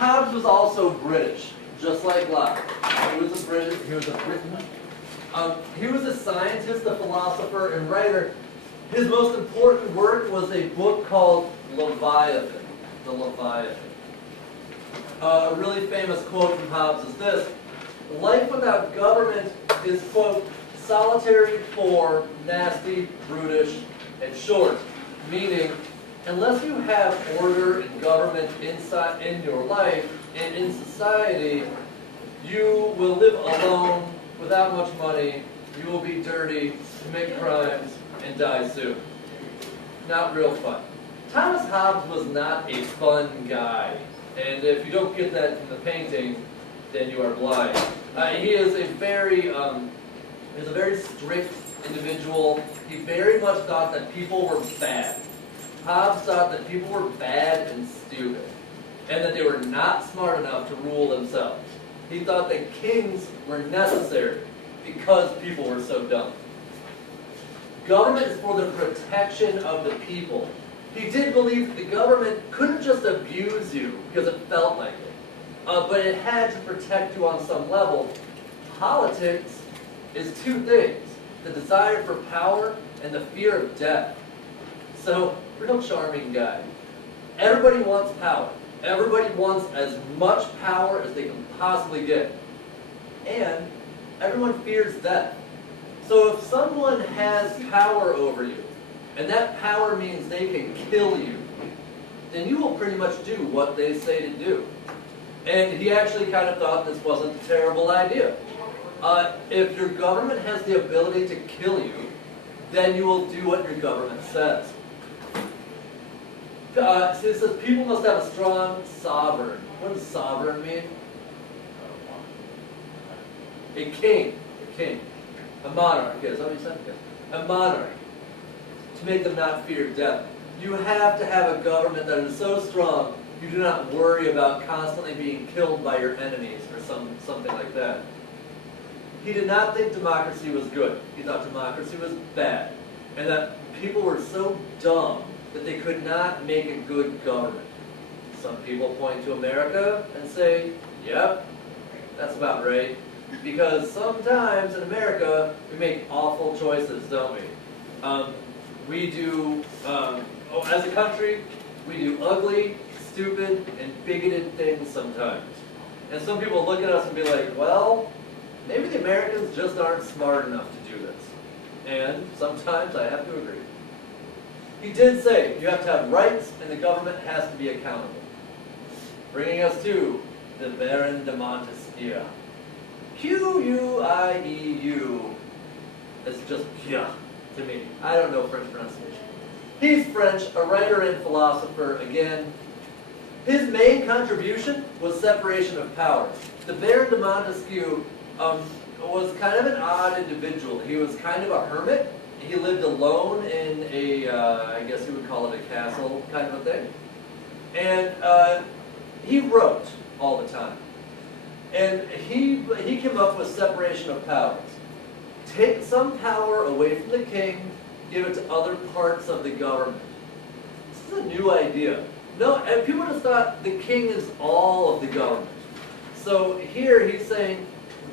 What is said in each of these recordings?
Hobbes was also British, just like Locke. He was a Briton. He was a scientist, a philosopher, and writer. His most important work was a book called Leviathan, the Leviathan. A really famous quote from Hobbes is this: "Life without government is, quote, solitary, poor, nasty, brutish, and short." Meaning, unless you have order and government inside in your life and in society, you will live alone, without much money, you will be dirty, commit crimes, and die soon. Not real fun. Thomas Hobbes was not a fun guy, and if you don't get that from the painting, then you are blind. He is a very strict individual. He very much thought that people were bad. Hobbes thought that people were bad and stupid, and that they were not smart enough to rule themselves. He thought that kings were necessary because people were so dumb. Government is for the protection of the people. He did believe that the government couldn't just abuse you because it felt like it, but it had to protect you on some level. Politics is two things: the desire for power and the fear of death. So, real charming guy. Everybody wants power. Everybody wants as much power as they can possibly get. And everyone fears death. So if someone has power over you, and that power means they can kill you, then you will pretty much do what they say to do. And he actually kind of thought this wasn't a terrible idea. If your government has the ability to kill you, then you will do what your government says. So it says people must have a strong sovereign. What does sovereign mean? A king. A king. A monarch. Yes, that makes sense. A monarch. To make them not fear death. You have to have a government that is so strong you do not worry about constantly being killed by your enemies or something like that. He did not think democracy was good. He thought democracy was bad. And that people were so dumb that they could not make a good government. Some people point to America and say, yep, that's about right. Because sometimes in America, we make awful choices, don't we? As a country, we do ugly, stupid, and bigoted things sometimes. And some people look at us and be like, well, maybe the Americans just aren't smart enough to do this. And sometimes I have to agree. He did say you have to have rights and the government has to be accountable. Bringing us to the Baron de Montesquieu. Q-U-I-E-U. It's just Q to me. I don't know French pronunciation. He's French, a writer and philosopher again. His main contribution was separation of powers. The Baron de Montesquieu was kind of an odd individual. He was kind of a hermit. He lived alone in I guess you would call it a castle kind of a thing. And he wrote all the time. And he came up with separation of powers. Take some power away from the king, give it to other parts of the government. This is a new idea. No, and people just thought the king is all of the government. So here he's saying,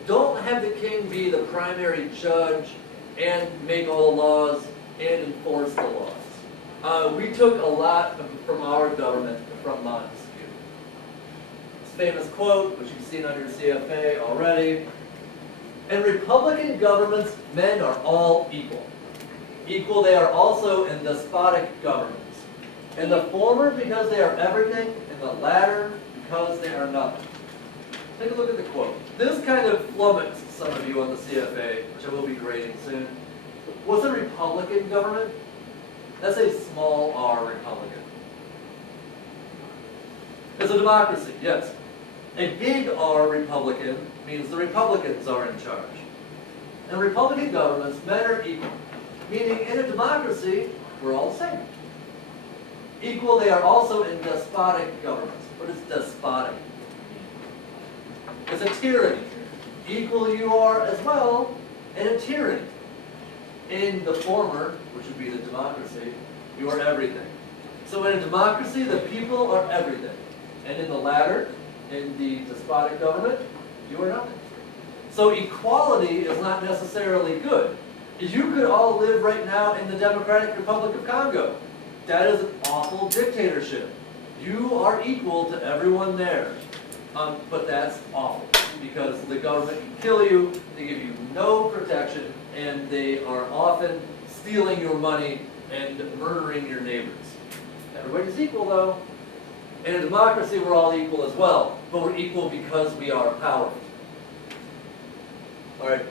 don't have the king be the primary judge and make all the laws and enforce the laws. We took a lot from our government from Montesquieu. This famous quote, which you've seen on your CFA already: in Republican governments, men are all equal. Equal they are also in despotic governments. In the former, because they are everything, in the latter, because they are nothing. Take a look at the quote. This kind of flummoxed some of you on the CFA, which I will be grading soon. What's a Republican government? That's a small r Republican. It's a democracy, yes. A big R Republican means the Republicans are in charge. In Republican governments, men are equal. Meaning, in a democracy, we're all the same. Equal they are also in despotic governments. What is despotic? It's a tyranny. Equal you are as well in a tyranny. In the former, which would be the democracy, you are everything. So in a democracy, the people are everything. And in the latter, In the despotic government, you are nothing. So equality is not necessarily good. You could all live right now in the Democratic Republic of Congo. That is an awful dictatorship. You are equal to everyone there. But that's awful, because the government can kill you, they give you no protection, and they are often stealing your money and murdering your neighbors. Everybody's equal though. In a democracy, we're all equal as well, but we're equal because we are powerful. All right,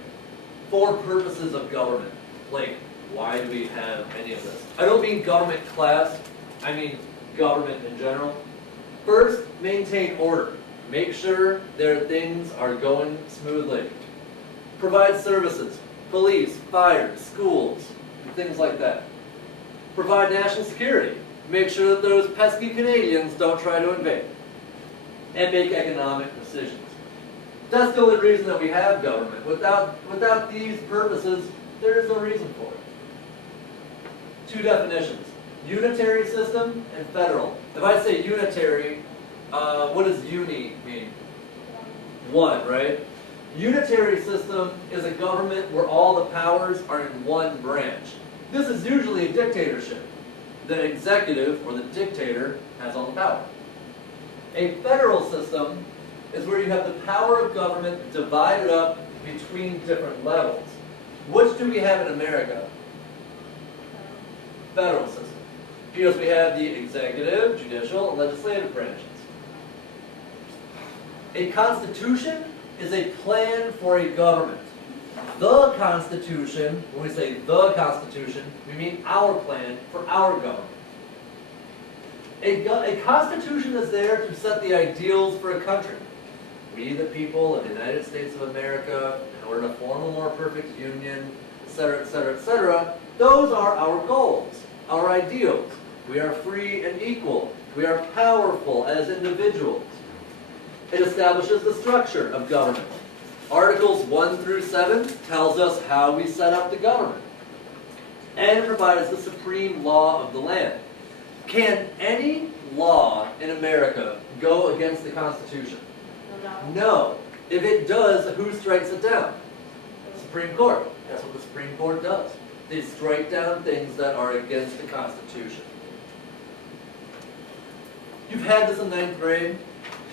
4 purposes of government. Like, why do we have any of this? I don't mean government class, I mean government in general. First, maintain order. Make sure their things are going smoothly. Provide services, police, fire, schools, and things like that. Provide national security. Make sure that those pesky Canadians don't try to invade. And make economic decisions. That's the only reason that we have government. Without these purposes, there is no reason for it. 2 definitions: unitary system and federal. If I say unitary, what does uni mean? One, right? Unitary system is a government where all the powers are in one branch. This is usually a dictatorship. The executive, or the dictator, has all the power. A federal system is where you have the power of government divided up between different levels. Which do we have in America? Federal system. Because we have the executive, judicial, and legislative branches. A constitution is a plan for a government. The Constitution, when we say the Constitution, we mean our plan for our government. A constitution is there to set the ideals for a country. We, the people of the United States of America, in order to form a more perfect union, etc., etc., etc., those are our goals, our ideals. We are free and equal. We are powerful as individuals. It establishes the structure of government. Articles 1 through 7 tells us how we set up the government. And it provides the supreme law of the land. Can any law in America go against the Constitution? No. If it does, who strikes it down? Supreme Court. That's what the Supreme Court does. They strike down things that are against the Constitution. You've had this in 9th grade.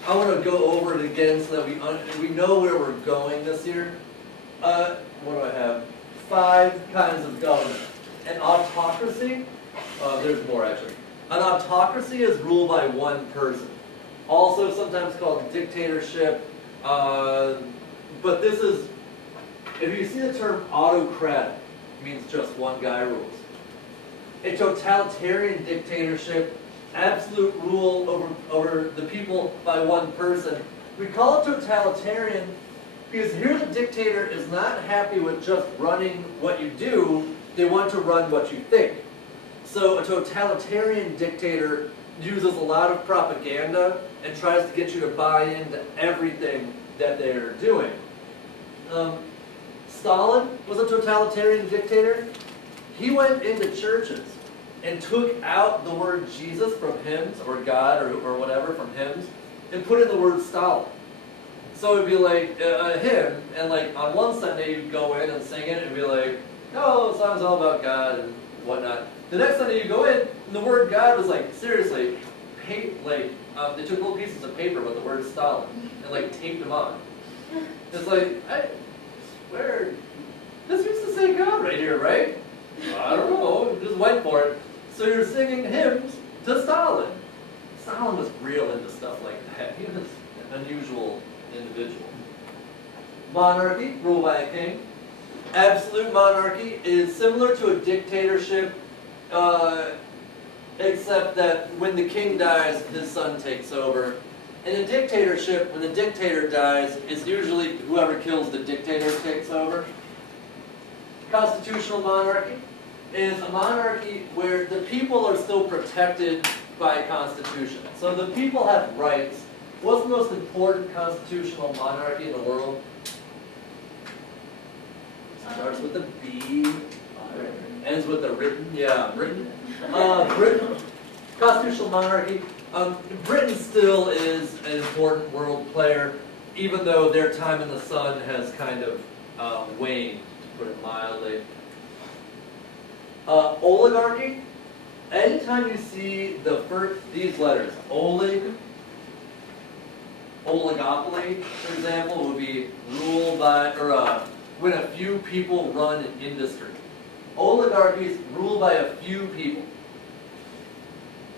I want to go over it again so that we know where we're going this year. What do I have? 5 kinds of government. An autocracy, there's more actually. An autocracy is ruled by one person. Also sometimes called dictatorship. But this is, if you see the term autocratic, it means just one guy rules. A totalitarian dictatorship, absolute rule over the people by one person. We call it totalitarian because here the dictator is not happy with just running what you do, they want to run what you think. So a totalitarian dictator uses a lot of propaganda and tries to get you to buy into everything that they're doing. Stalin was a totalitarian dictator. He went into churches and took out the word Jesus from hymns, or God, or whatever from hymns, and put in the word Stalin. So it'd be like a hymn, and like on one Sunday you'd go in and sing it, and be like, no, the song's all about God and whatnot. The next Sunday you go in, and the word God was like, seriously, they took little pieces of paper with the word Stalin, and like taped them on. It's like, I swear, this used to say God right here, right? I don't know, just went for it. So you're singing hymns to Stalin. Stalin was real into stuff like that. He was an unusual individual. Monarchy, ruled by a king. Absolute monarchy is similar to a dictatorship, except that when the king dies, his son takes over. In a dictatorship, when the dictator dies, it's usually whoever kills the dictator takes over. Constitutional monarchy is a monarchy where the people are still protected by a constitution. So the people have rights. What's the most important constitutional monarchy in the world? Starts with a B, ends with a written, yeah, Britain. Britain, constitutional monarchy. Britain still is an important world player, even though their time in the sun has kind of waned, to put it mildly. Oligarchy. Anytime you see these letters, oligopoly, for example, would be ruled by, or when a few people run an industry. Oligarchies ruled by a few people.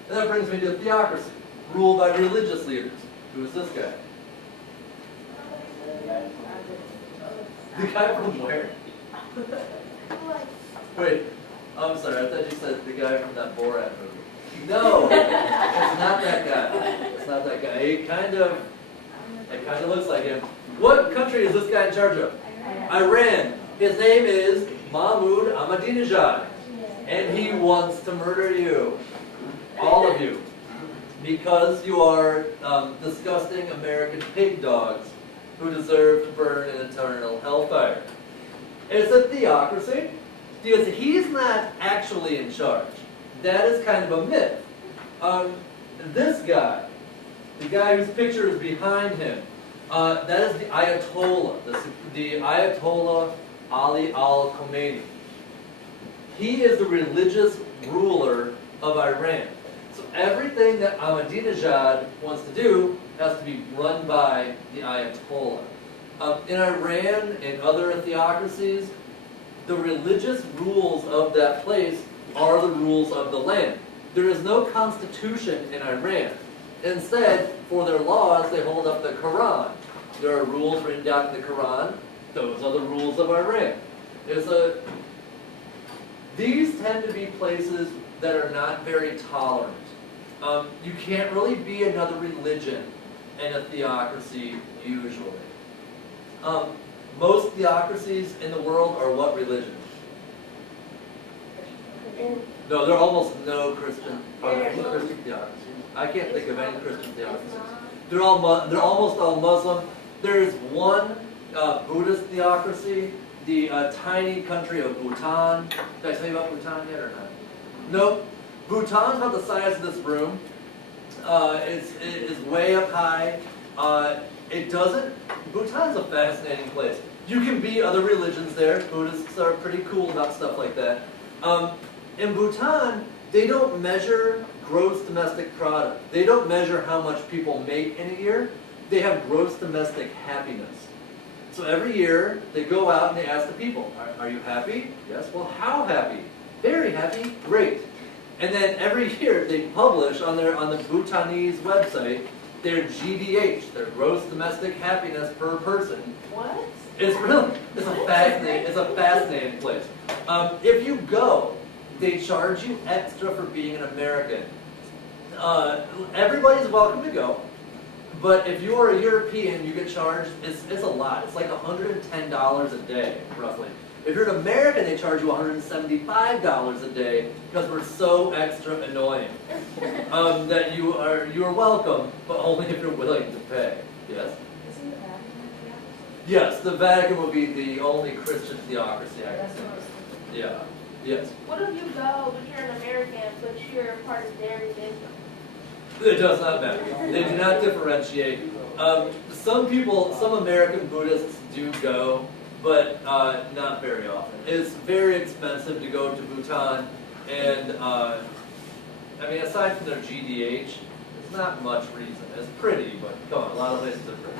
And that brings me to theocracy, ruled by religious leaders. Who is this guy? The guy from where? Wait, I'm sorry, I thought you said the guy from that Borat movie. No, it's not that guy. It's not that guy. It kind of looks like him. What country is this guy in charge of? Iran. His name is Mahmoud Ahmadinejad. And he wants to murder you. All of you. Because you are disgusting American pig dogs who deserve to burn in eternal hellfire. It's a theocracy because he's not actually in charge. That is kind of a myth. This guy, the guy whose picture is behind him, that is the Ayatollah, the Ayatollah Ali al-Khomeini. He is the religious ruler of Iran. So everything that Ahmadinejad wants to do has to be run by the Ayatollah. In Iran and other theocracies, the religious rules of that place are the rules of the land. There is no constitution in Iran. Instead, for their laws, they hold up the Quran. There are rules written down in the Quran. Those are the rules of Iran. These tend to be places that are not very tolerant. You can't really be another religion in a theocracy, usually. Most theocracies in the world are what religion? No, there are almost no Christian theocracies. I can't think of any Christian theocracies. They're almost all Muslim. There's one Buddhist theocracy, the tiny country of Bhutan. Did I tell you about Bhutan yet or not? Nope. Bhutan's about the size of this room. It's way up high. Bhutan's a fascinating place. You can be other religions there. Buddhists are pretty cool about stuff like that. In Bhutan, they don't measure gross domestic product. They don't measure how much people make in a year. They have gross domestic happiness. So every year, they go out and they ask the people, are you happy? Yes. Well, how happy? Very happy. Great. And then every year, they publish on the Bhutanese website their GDH, their gross domestic happiness per person. What? It's a fascinating place. If you go, they charge you extra for being an American. Everybody's welcome to go, but if you are a European, you get charged, it's a lot. It's like $110 a day, roughly. If you're an American, they charge you $175 a day because we're so extra annoying that you are welcome, but only if you're willing to pay. Yes? Isn't the Vatican a theocracy? Yes, the Vatican will be the only Christian theocracy I can That's think what I was of. thinking. Yeah. Yes. What if you go when you're an American, but you're part of their religion? It does not matter. They do not differentiate. Some American Buddhists do go, but not very often. It's very expensive to go to Bhutan, and I mean, aside from their GDH, there's not much reason. It's pretty, but come on, a lot of places are pretty.